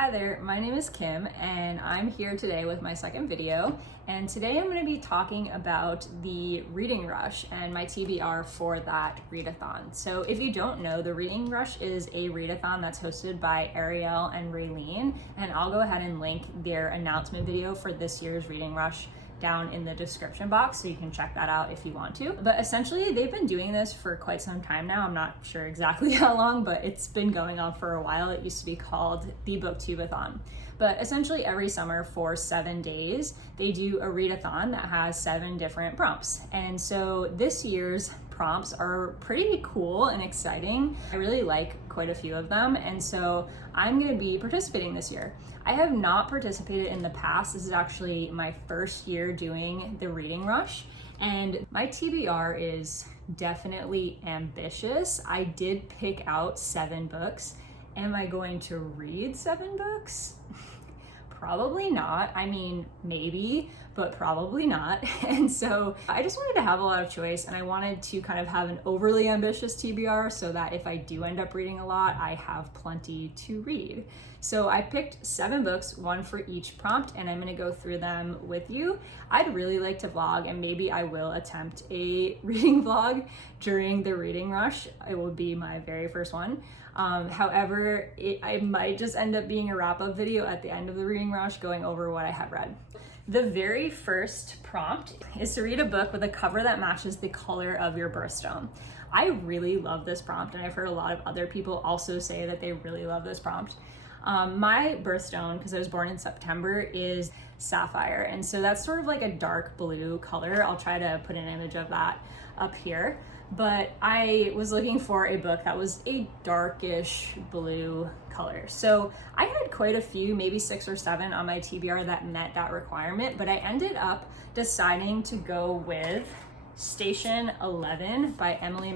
Hi there, my name is Kim and I'm here today with my second video, and today I'm going to be talking about the Reading Rush and my TBR for that readathon. So if you don't know, the Reading Rush is a readathon that's hosted by Ariel and Raylene, and I'll go ahead and link their announcement video for this year's Reading Rush down in the description box so you can check that out if you want to. But essentially they've been doing this for quite some time now. I'm not sure exactly how long, but it's been going on for a while. It used to be called the BookTubeathon. But essentially every summer for 7 days, they do a readathon that has 7 different prompts. And so this year's prompts are pretty cool and exciting. I really like quite a few of them, and so I'm going to be participating this year. I have not participated in the past. This is actually my first year doing the Reading Rush, and my TBR is definitely ambitious. I did pick out 7 books. Am I going to read 7 books? Probably not. I mean, maybe, but probably not. And so I just wanted to have a lot of choice, and I wanted to kind of have an overly ambitious TBR so that if I do end up reading a lot, I have plenty to read. So I picked 7 books, 1 for each prompt, and I'm gonna go through them with you. I'd really like to vlog, and maybe I will attempt a reading vlog during the Reading Rush. It will be my very first one. However, I might just end up being a wrap-up video at the end of the Reading Rush going over what I have read. The very first prompt is to read a book with a cover that matches the color of your birthstone. I really love this prompt, and I've heard a lot of other people also say that they really love this prompt. My birthstone, because I was born in September, is sapphire, and so that's sort of like a dark blue color. I'll try to put an image of that up here. But I was looking for a book that was a darkish blue color. So I had quite a few, maybe 6 or 7 on my TBR that met that requirement, but I ended up deciding to go with Station 11 by Emily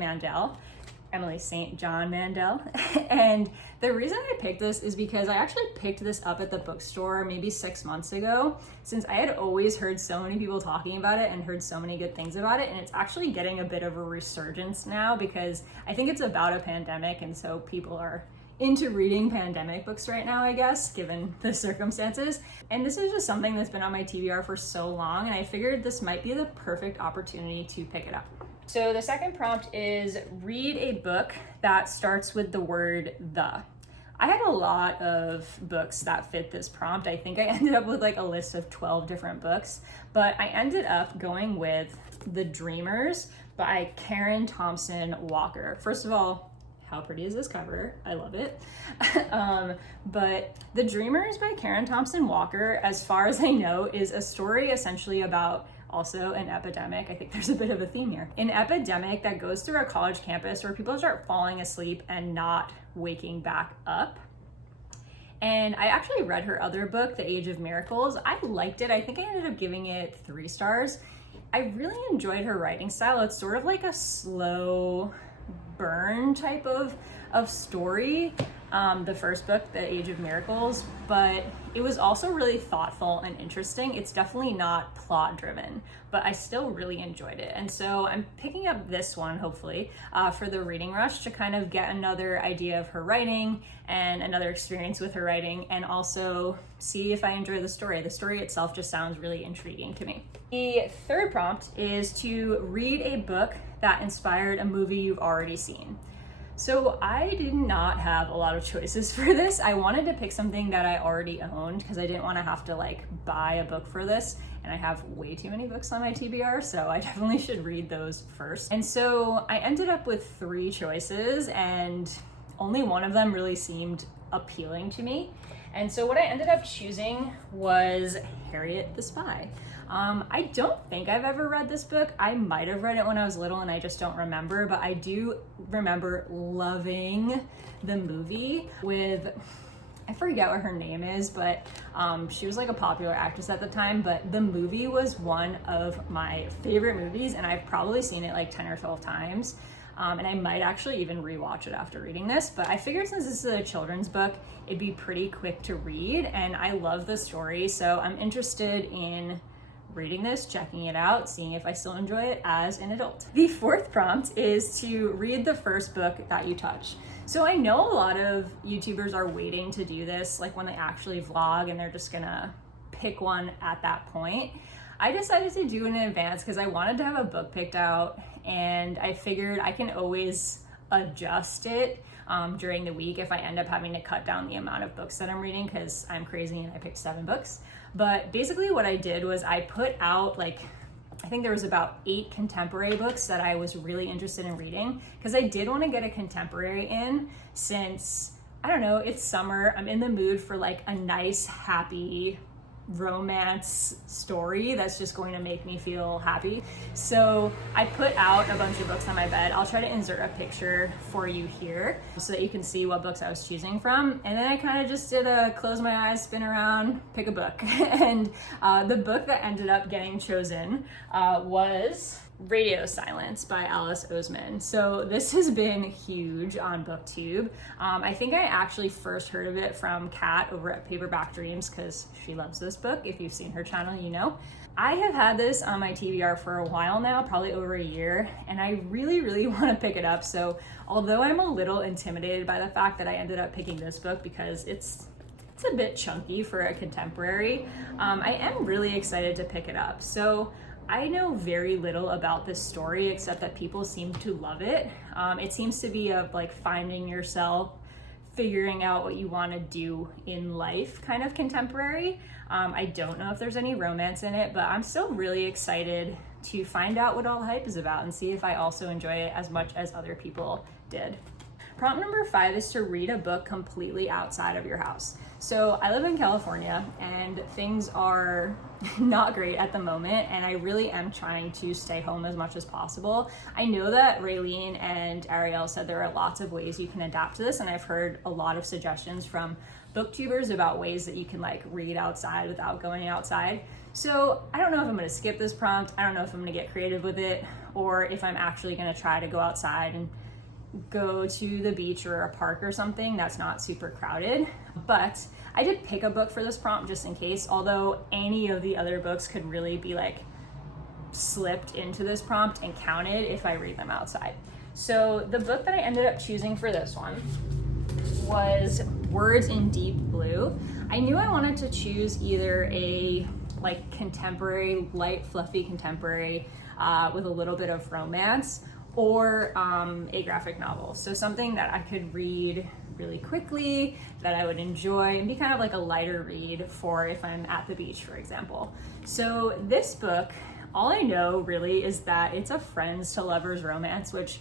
St. John Mandel. And the reason I picked this is because I actually picked this up at the bookstore maybe 6 months ago, since I had always heard so many people talking about it and heard so many good things about it. And it's actually getting a bit of a resurgence now because I think it's about a pandemic, and so people are into reading pandemic books right now, I guess, given the circumstances. And this is just something that's been on my TBR for so long, and I figured this might be the perfect opportunity to pick it up. So the second prompt is read a book that starts with the word the. I had a lot of books that fit this prompt. I think I ended up with like a list of 12 different books, but I ended up going with The Dreamers by Karen Thompson Walker. First of all, how pretty is this cover? I love it. But The Dreamers by Karen Thompson Walker, as far as I know, is a story essentially about also an epidemic. I think there's a bit of a theme here. An epidemic that goes through a college campus where people start falling asleep and not waking back up. And I actually read her other book, The Age of Miracles. I liked it. I think I ended up giving it 3 stars. I really enjoyed her writing style. It's sort of like a slow burn type of story. The first book, The Age of Miracles, but it was also really thoughtful and interesting. It's definitely not plot driven, but I still really enjoyed it. And so I'm picking up this one, hopefully, for the Reading Rush to kind of get another idea of her writing and another experience with her writing, and also see if I enjoy the story. The story itself just sounds really intriguing to me. The third prompt is to read a book that inspired a movie you've already seen. So I did not have a lot of choices for this. I wanted to pick something that I already owned because I didn't want to have to like buy a book for this, and I have way too many books on my TBR, so I definitely should read those first. And so I ended up with 3 choices, and only one of them really seemed appealing to me. And so what I ended up choosing was Harriet the Spy. I don't think I've ever read this book. I might have read it when I was little and I just don't remember, but I do remember loving the movie with, I forget what her name is, but she was like a popular actress at the time, but the movie was one of my favorite movies, and I've probably seen it like 10 or 12 times. And I might actually even rewatch it after reading this, but I figured since this is a children's book, it'd be pretty quick to read, and I love the story, so I'm interested in reading this, checking it out, seeing if I still enjoy it as an adult. The fourth prompt is to read the first book that you touch. So I know a lot of YouTubers are waiting to do this, like when they actually vlog and they're just gonna pick one at that point. I decided to do it in advance because I wanted to have a book picked out, and I figured I can always adjust it during the week if I end up having to cut down the amount of books that I'm reading, because I'm crazy and I picked 7 books. But basically what I did was I put out, like, I think there was about 8 contemporary books that I was really interested in reading, because I did want to get a contemporary in, since, I don't know, it's summer, I'm in the mood for like a nice, happy romance story that's just going to make me feel happy. So I put out a bunch of books on my bed. I'll try to insert a picture for you here so that you can see what books I was choosing from. And then I kind of just did a close my eyes, spin around, pick a book. And the book that ended up getting chosen was Radio Silence by Alice Oseman. So this has been huge on BookTube. I think I actually first heard of it from Kat over at Paperback Dreams, because she loves this book. If you've seen her channel, you know. I have had this on my TBR for a while now, probably over a year, and I really want to pick it up. So although I'm a little intimidated by the fact that I ended up picking this book because it's a bit chunky for a contemporary, I am really excited to pick it up. So I know very little about this story except that people seem to love it. It seems to be of like finding yourself, figuring out what you want to do in life kind of contemporary. I don't know if there's any romance in it, but I'm still really excited to find out what all the hype is about and see if I also enjoy it as much as other people did. Prompt number 5 is to read a book completely outside of your house. So I live in California and things are not great at the moment, and I really am trying to stay home as much as possible. I know that Raylene and Ariel said there are lots of ways you can adapt to this, and I've heard a lot of suggestions from booktubers about ways that you can like read outside without going outside. So I don't know if I'm gonna skip this prompt. I don't know if I'm gonna get creative with it, or if I'm actually gonna try to go outside and go to the beach or a park or something that's not super crowded. But I did pick a book for this prompt just in case, although any of the other books could really be like slipped into this prompt and counted if I read them outside. So the book that I ended up choosing for this one was Words in Deep Blue. I knew I wanted to choose either a like contemporary, light, fluffy contemporary with a little bit of romance, or a graphic novel. So something that I could read really quickly, that I would enjoy, and be kind of like a lighter read for if I'm at the beach, for example. So this book, all I know really is that it's a friends to lovers romance, which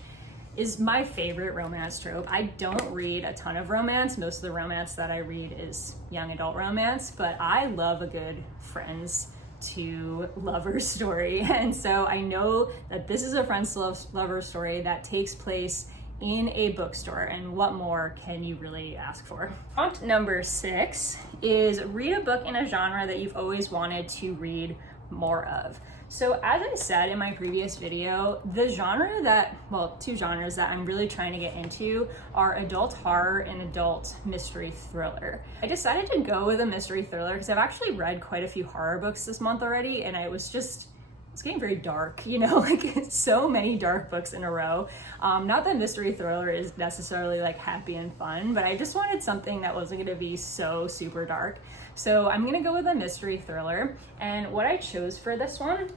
is my favorite romance trope. I don't read a ton of romance. Most of the romance that I read is young adult romance, but I love a good friends to lovers story. And so I know that this is a friends to lovers story that takes place in a bookstore, and what more can you really ask for? Prompt number 6 is read a book in a genre that you've always wanted to read more of. So as I said in my previous video, the genre that, well, 2 genres that I'm really trying to get into are adult horror and adult mystery thriller. I decided to go with a mystery thriller because I've actually read quite a few horror books this month already, and it's getting very dark, you know, like so many dark books in a row. Not that mystery thriller is necessarily like happy and fun, but I just wanted something that wasn't gonna be so super dark. So I'm gonna go with a mystery thriller. And what I chose for this one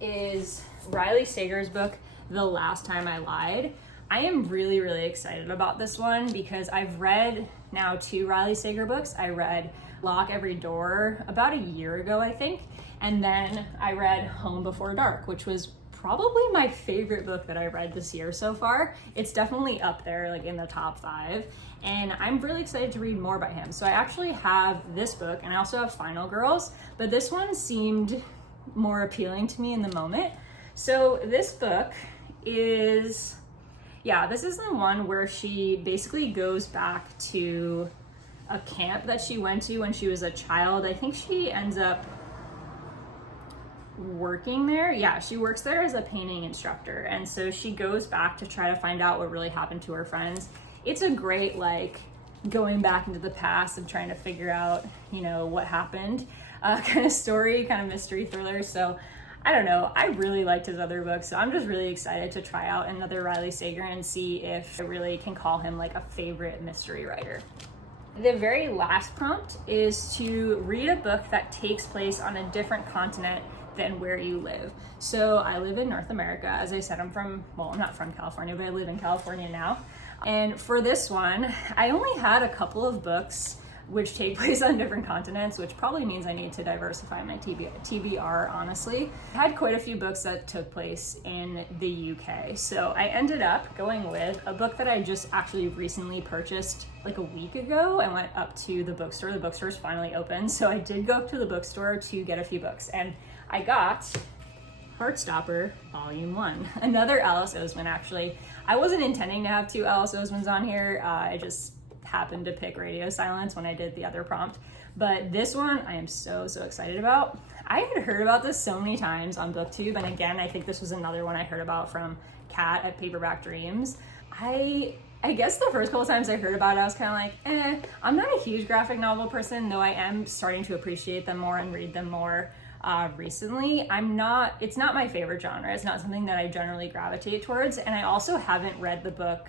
is Riley Sager's book, The Last Time I Lied. I am really excited about this one because I've read now 2 Riley Sager books. I read Lock Every Door about a year ago, I think. And then I read Home Before Dark, which was probably my favorite book that I read this year so far. It's definitely up there, like in the top 5. And I'm really excited to read more by him. So I actually have this book, and I also have Final Girls, but this one seemed more appealing to me in the moment. So this book is, this is the one where she basically goes back to a camp that she went to when she was a child. I think she ends up working there. Yeah, she works there as a painting instructor. And so she goes back to try to find out what really happened to her friends. It's a great, like, going back into the past and trying to figure out, you know, what happened kind of story, kind of mystery thriller. So I don't know, I really liked his other books, so I'm just really excited to try out another Riley Sager and see if I really can call him like a favorite mystery writer. The very last prompt is to read a book that takes place on a different continent than where you live. So I live in North America. As I said, I'm not from California, but I live in California now. And for this one, I only had a couple of books which take place on different continents, which probably means I need to diversify my TBR, honestly. I had quite a few books that took place in the UK. So I ended up going with a book that I just actually recently purchased like a week ago. I went up to the bookstore. The bookstore's finally open. So I did go up to the bookstore to get a few books. And I got Heartstopper Volume 1, another Alice Oseman actually. I wasn't intending to have two Alice Osemans on here. I just happened to pick Radio Silence when I did the other prompt. But this one I am so excited about. I had heard about this so many times on BookTube, and again, I think this was another one I heard about from Kat at Paperback Dreams. I guess the first couple times I heard about it, I was kind of like, I'm not a huge graphic novel person, though I am starting to appreciate them more and read them more recently. It's not my favorite genre. It's not something that I generally gravitate towards, and I also haven't read the book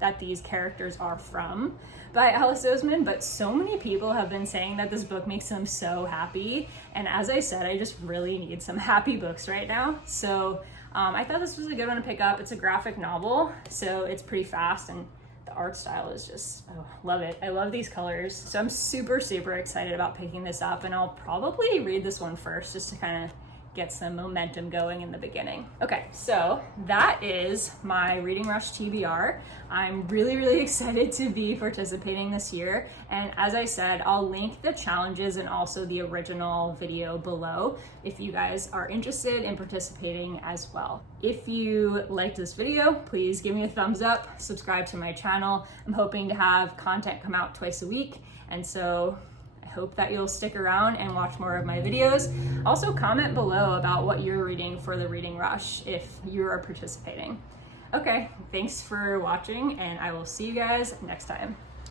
that these characters are from by Alice Oseman, but so many people have been saying that this book makes them so happy, and as I said, I just really need some happy books right now. So I thought this was a good one to pick up. It's a graphic novel, so it's pretty fast, and the art style is just, love it. I love these colors. So I'm super excited about picking this up, and I'll probably read this one first just to kind of get some momentum going in the beginning. Okay, so that is my Reading Rush TBR. I'm really excited to be participating this year, and as I said, I'll link the challenges and also the original video below if you guys are interested in participating as well. If you liked this video, please give me a thumbs up, subscribe to my channel. I'm hoping to have content come out twice a week, and so I hope that you'll stick around and watch more of my videos. Also comment below about what you're reading for the Reading Rush if you are participating. Okay, thanks for watching, and I will see you guys next time.